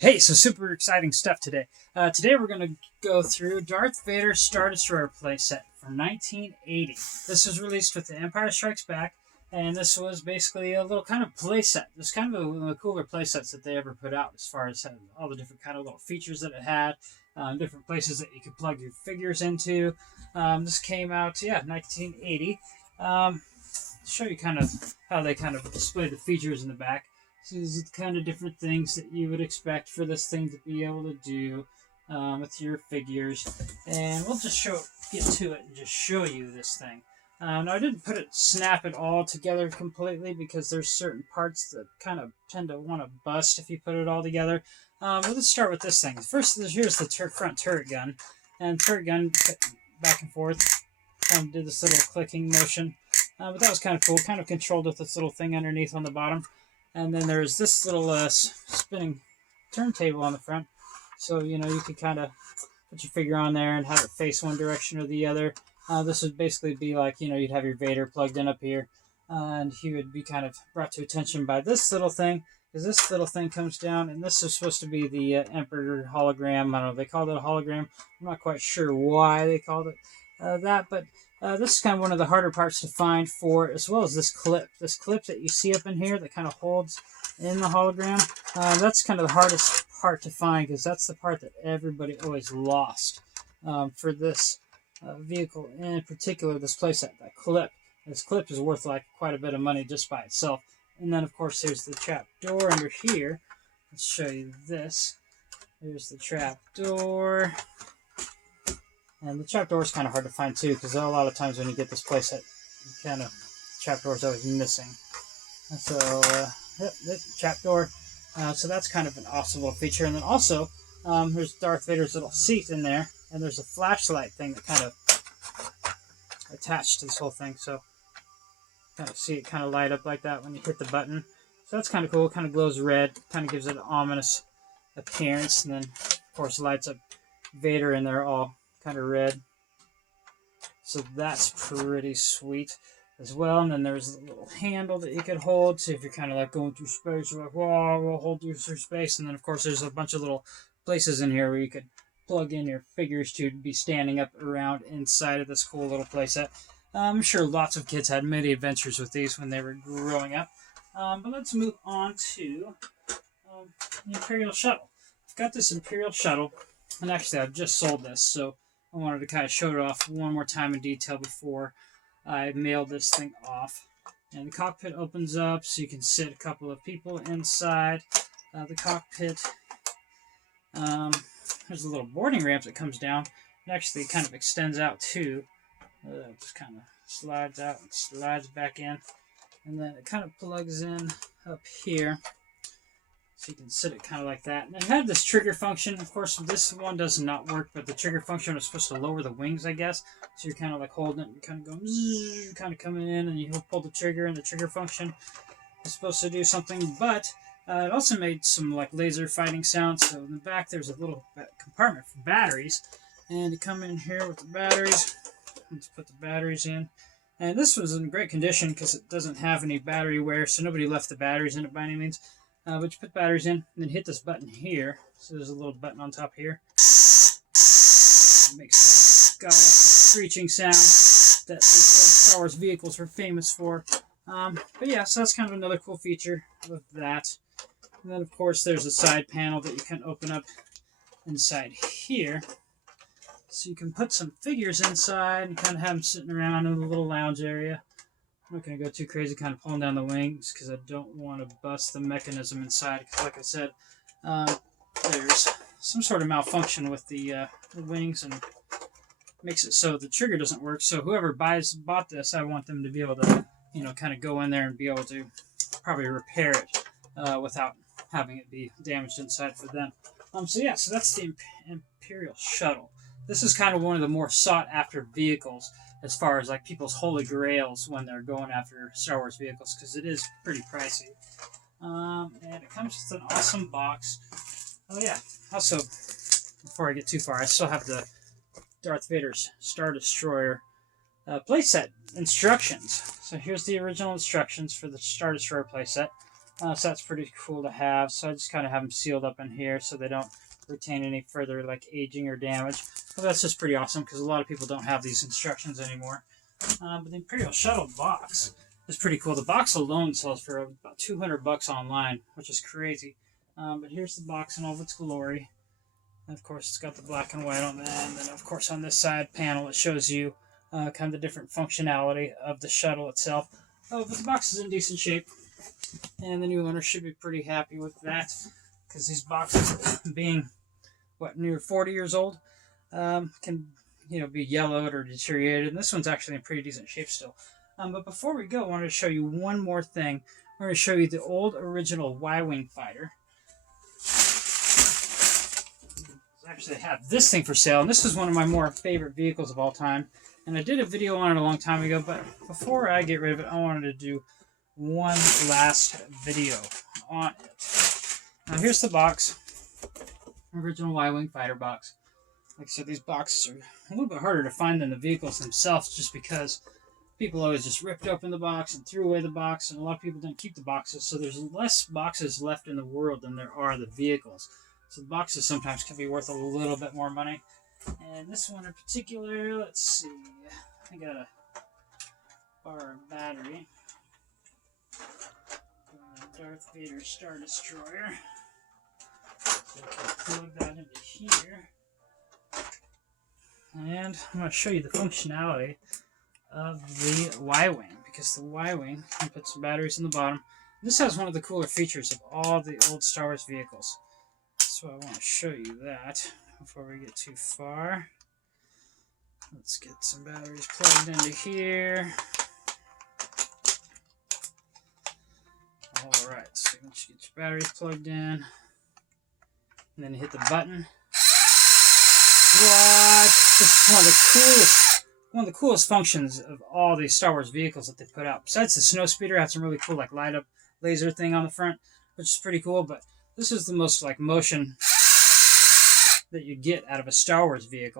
Hey, so super exciting stuff today. Today we're going to go through Darth Vaders Star Destroyer playset from 1980. This was released with The Empire Strikes Back, and this was basically a little kind of playset. It was kind of one of the cooler playsets that they ever put out as far as all the different kind of little features that it had, different places that you could plug your figures into. This came out, 1980. Show you kind of how they kind of display the features in the back. So these are the kind of different things that you would expect for this thing to be able to do with your figures. And we'll just get to it and just show you this thing. Now I didn't snap it all together completely because there's certain parts that kind of tend to want to bust if you put it all together. But let's start with this thing. First, here's the front turret gun. And turret gun back and forth. Kind of did this little clicking motion. But that was kind of cool. Kind of controlled with this little thing underneath on the bottom. And then there's this little spinning turntable on the front. So, you could kind of put your figure on there and have it face one direction or the other. This would basically be like, you'd have your Vader plugged in up here. And he would be kind of brought to attention by this little thing. Because this little thing comes down, and this is supposed to be the Emperor hologram. I don't know, they called it a hologram. I'm not quite sure why they called it that, but this is kind of one of the harder parts to find for, as well as this clip. This clip that you see up in here that kind of holds in the hologram, that's kind of the hardest part to find because that's the part that everybody always lost for this vehicle, in particular this playset, that clip. This clip is worth like quite a bit of money just by itself. And then, of course, there's the trap door under here. Let's show you this. There's the trap door. And the trapdoor is kind of hard to find too, because a lot of times when you get this playset, the trapdoor is always missing. And so, the trapdoor. So that's kind of an awesome little feature. And then also, there's Darth Vader's little seat in there, and there's a flashlight thing that kind of attached to this whole thing. So, kind of see it kind of light up like that when you hit the button. So that's kind of cool. It kind of glows red, kind of gives it an ominous appearance, and then, of course, lights up Vader in there all kind of red. So that's pretty sweet as well. And then there's a little handle that you could hold. So if you're kind of like going through space, you're like, whoa, we'll hold you through space. And then, of course, there's a bunch of little places in here where you could plug in your figures to be standing up around inside of this cool little playset. I'm sure lots of kids had many adventures with these when they were growing up. But let's move on to the Imperial Shuttle. I've got this Imperial Shuttle, and actually I've just sold this, so I wanted to kind of show it off one more time in detail before I mailed this thing off. And the cockpit opens up, so you can sit a couple of people inside the cockpit. There's a little boarding ramp that comes down. It actually kind of extends out too. Just kind of slides out and slides back in. And then it kind of plugs in up here. So you can sit it kind of like that. And it had this trigger function. Of course, this one does not work, but the trigger function was supposed to lower the wings, I guess. So you're kind of like holding it and kind of going, zzz, kind of coming in, and you pull the trigger, and the trigger function is supposed to do something. But it also made some like laser fighting sounds. So in the back, there's a little compartment for batteries. And you come in here with the batteries. Let's put the batteries in. And this was in great condition because it doesn't have any battery wear, so nobody left the batteries in it by any means. But you put batteries in, and then hit this button here. So there's a little button on top here. It makes the god-awful screeching sound that these old Star Wars vehicles were famous for. But yeah, so that's kind of another cool feature of that. And then, of course, there's a side panel that you can open up inside here. So you can put some figures inside and kind of have them sitting around in the little lounge area. I'm not going to go too crazy kind of pulling down the wings because I don't want to bust the mechanism inside. Because like I said, there's some sort of malfunction with the wings and makes it so the trigger doesn't work. So whoever bought this, I want them to be able to, kind of go in there and be able to probably repair it without having it be damaged inside for them. So that's the Imperial Shuttle. This is kind of one of the more sought-after vehicles as far as like people's holy grails when they're going after Star Wars vehicles, because it is pretty pricey. And it comes with an awesome box. Oh yeah, also, before I get too far, I still have the Darth Vaders Star Destroyer playset instructions. So here's the original instructions for the Star Destroyer playset. So that's pretty cool to have. So I just kind of have them sealed up in here so they don't retain any further like aging or damage. Well, that's just pretty awesome because a lot of people don't have these instructions anymore. But the Imperial Shuttle box is pretty cool. The box alone sells for about $200 online, which is crazy. But here's the box in all of its glory. And of course, it's got the black and white on that. And then, of course, on this side panel, it shows you kind of the different functionality of the shuttle itself. Oh, but the box is in decent shape. And the new owner should be pretty happy with that, because these boxes, being near 40 years old, can be yellowed or deteriorated. And this one's actually in pretty decent shape still. But before we go, I wanted to show you one more thing. I'm going to show you the old original Ywing fighter. I actually have this thing for sale, and this is one of my more favorite vehicles of all time. And I did a video on it a long time ago, but before I get rid of it, I wanted to do one last video on it. Now here's the box. Original Ywing fighter box. Like I said, these boxes are a little bit harder to find than the vehicles themselves, just because people always just ripped open the box and threw away the box, and a lot of people don't keep the boxes, so there's less boxes left in the world than there are the vehicles. So the boxes sometimes can be worth a little bit more money. And this one in particular, let's see, I got a bar of battery. Darth Vaders Star Destroyer. So I can plug that into here. And I'm going to show you the functionality of the Ywing, because the Ywing can put some batteries in the bottom. This has one of the cooler features of all the old Star Wars vehicles. So I want to show you that before we get too far. Let's get some batteries plugged into here. Alright, so once you get your batteries plugged in, and then you hit the button. What? This is one of the coolest functions of all these Star Wars vehicles that they put out. Besides the snow speeder, it had some really cool like light up laser thing on the front, which is pretty cool, but this is the most like motion that you get out of a Star Wars vehicle.